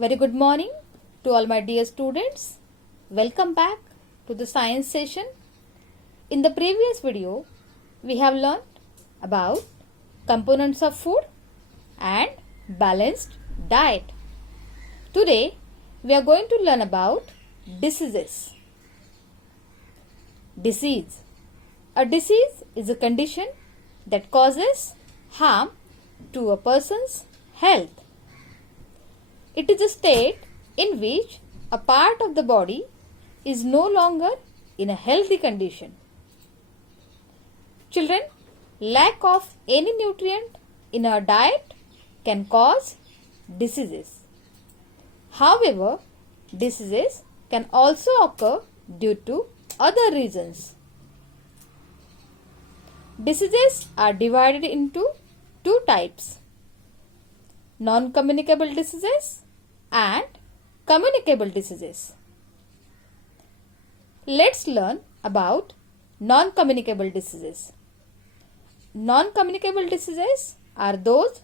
Very good morning to all my dear students. Welcome back to the science session. In the previous video, we have learned about components of food and balanced diet. Today, we are going to learn about diseases. Disease. A disease is a condition that causes harm to a person's health. It is a state in which a part of the body is no longer in a healthy condition. Children, lack of any nutrient in our diet can cause diseases. However, diseases can also occur due to other reasons. Diseases are divided into two types: non-communicable diseases and communicable diseases. Let's learn about non-communicable diseases. Non-communicable diseases are those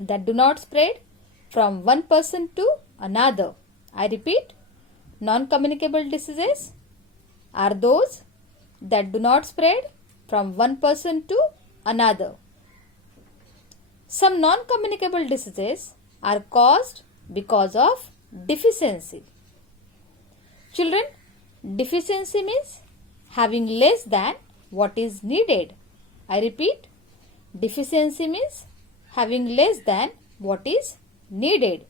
that do not spread from one person to another. I repeat, non-communicable diseases are those that do not spread from one person to another. Some non-communicable diseases are caused because of deficiency. Children, deficiency means having less than what is needed. I repeat, deficiency means having less than what is needed.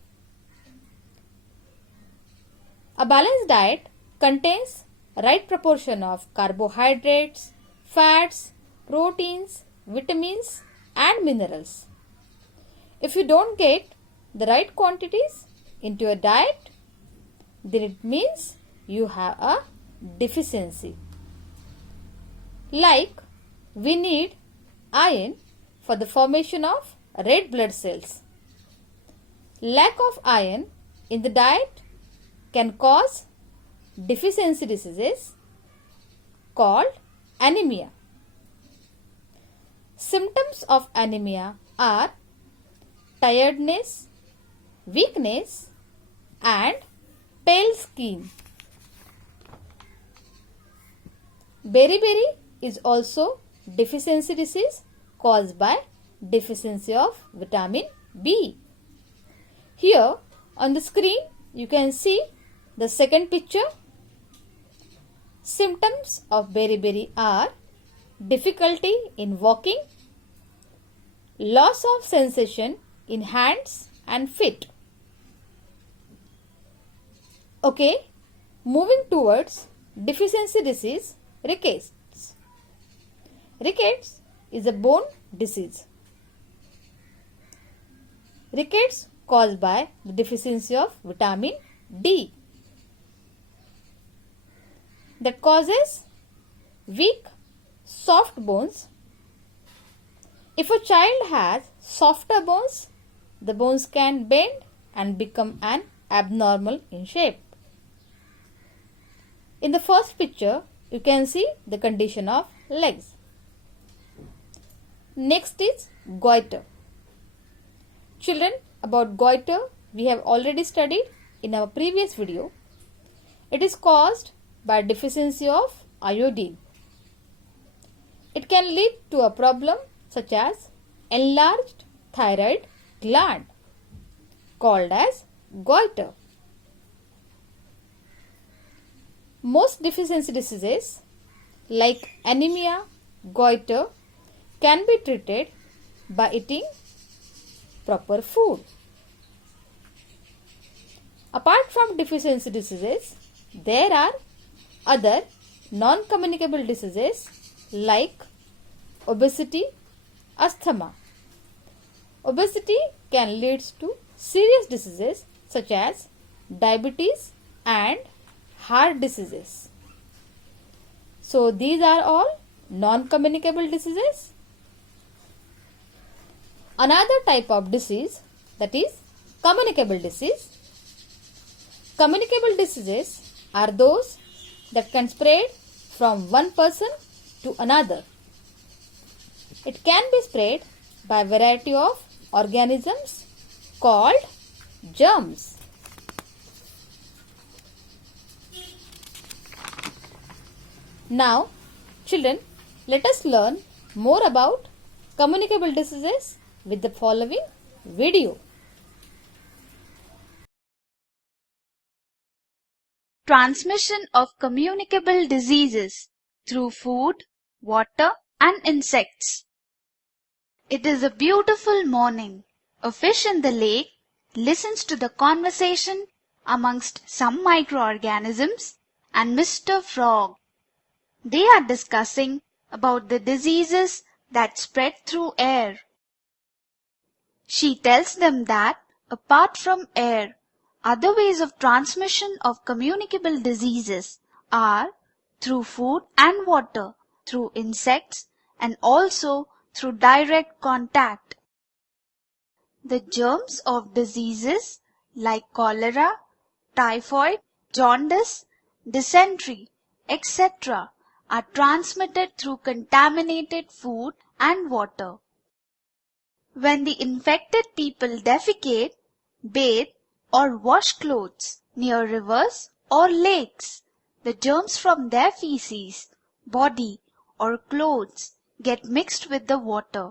A balanced diet contains right proportion of carbohydrates, fats, proteins, vitamins and minerals. If you don't get the right quantities into your diet, then it means you have a deficiency. Like we need iron for the formation of red blood cells. Lack of iron in the diet can cause deficiency diseases called anemia. Symptoms of anemia are tiredness, weakness and pale skin. Beriberi is also deficiency disease caused by deficiency of vitamin B. Here on the screen you can see the second picture. Symptoms of beriberi are difficulty in walking, loss of sensation in hands and feet. Okay, moving towards deficiency disease, rickets. Rickets is a bone disease. Rickets caused by the deficiency of vitamin D that causes weak, soft bones. If a child has softer bones, the bones can bend and become an abnormal in shape. In the first picture, you can see the condition of legs. Next is goiter. Children, about goiter we have already studied in our previous video. It is caused by deficiency of iodine. It can lead to a problem such as enlarged thyroid gland called as goiter. Most deficiency diseases like anemia, goiter can be treated by eating proper food. Apart from deficiency diseases, there are other non-communicable diseases like obesity, asthma. Obesity can lead to serious diseases such as diabetes and heart diseases. So these are all non-communicable diseases. Another type of disease, that is communicable disease. Communicable diseases are those that can spread from one person to another. It can be spread by a variety of organisms called germs. Now, children, let us learn more about communicable diseases with the following video. Transmission of communicable diseases through food, water, and insects. It is a beautiful morning. A fish in the lake listens to the conversation amongst some microorganisms and Mr. Frog. They are discussing about the diseases that spread through air. She tells them that apart from air, other ways of transmission of communicable diseases are through food and water, through insects, and also through direct contact. The germs of diseases like cholera, typhoid, jaundice, dysentery, etc. are transmitted through contaminated food and water. When the infected people defecate, bathe, or wash clothes near rivers or lakes, the germs from their feces, body, or clothes get mixed with the water.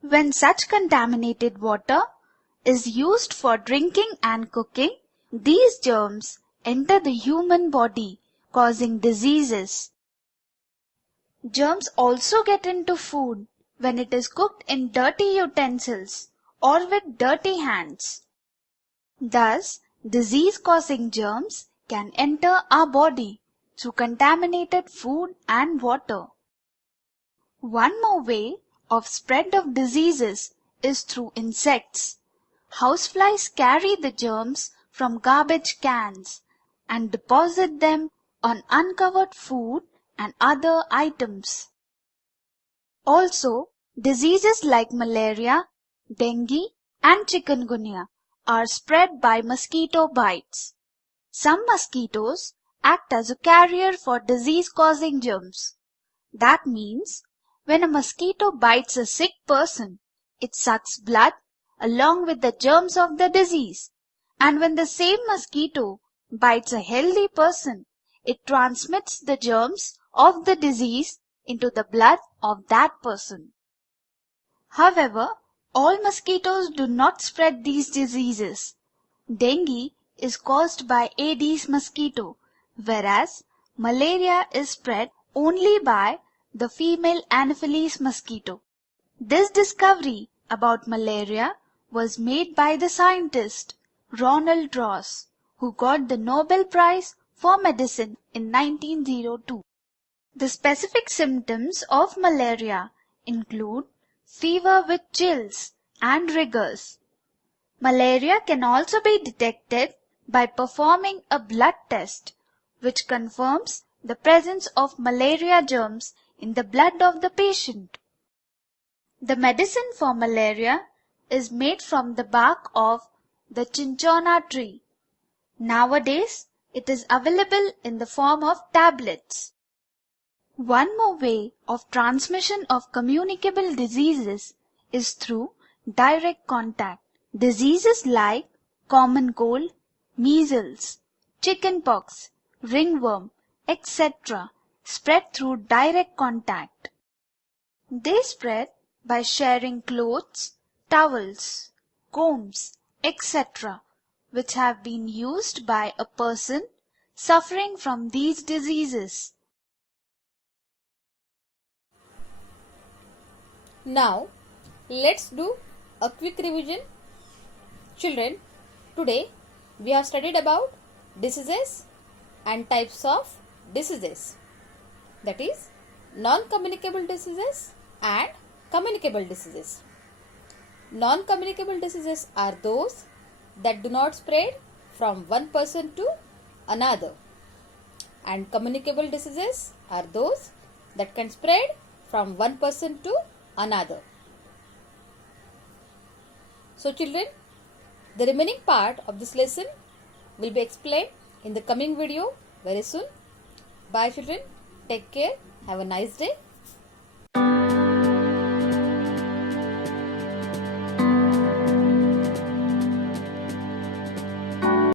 When such contaminated water is used for drinking and cooking, these germs enter the human body, causing diseases. Germs also get into food when it is cooked in dirty utensils or with dirty hands. Thus, disease-causing germs can enter our body through contaminated food and water. One more way of spread of diseases is through insects. Houseflies carry the germs from garbage cans and deposit them on uncovered food and other items. Also, diseases like malaria, dengue, and chikungunya are spread by mosquito bites. Some mosquitoes act as a carrier for disease-causing germs. That means, when a mosquito bites a sick person, it sucks blood along with the germs of the disease. And when the same mosquito bites a healthy person, it transmits the germs of the disease into the blood of that person. However, all mosquitoes do not spread these diseases. Dengue is caused by Aedes mosquito, whereas malaria is spread only by the female Anopheles mosquito. This discovery about malaria was made by the scientist Ronald Ross, who got the Nobel Prize for Medicine in 1902. The specific symptoms of malaria include fever with chills and rigors. Malaria can also be detected by performing a blood test, which confirms the presence of malaria germs in the blood of the patient. The medicine for malaria is made from the bark of the cinchona tree. Nowadays, it is available in the form of tablets. One more way of transmission of communicable diseases is through direct contact. Diseases like common cold, measles, chickenpox, ringworm, etc. spread through direct contact. They spread by sharing clothes, towels, combs, etc. which have been used by a person suffering from these diseases. Now, let's do a quick revision. Children, today we have studied about diseases and types of diseases. That is, non-communicable diseases and communicable diseases. Non-communicable diseases are those that do not spread from one person to another. And communicable diseases are those that can spread from one person to another. So children, the remaining part of this lesson will be explained in the coming video very soon. Bye children. Take care. Have a nice day.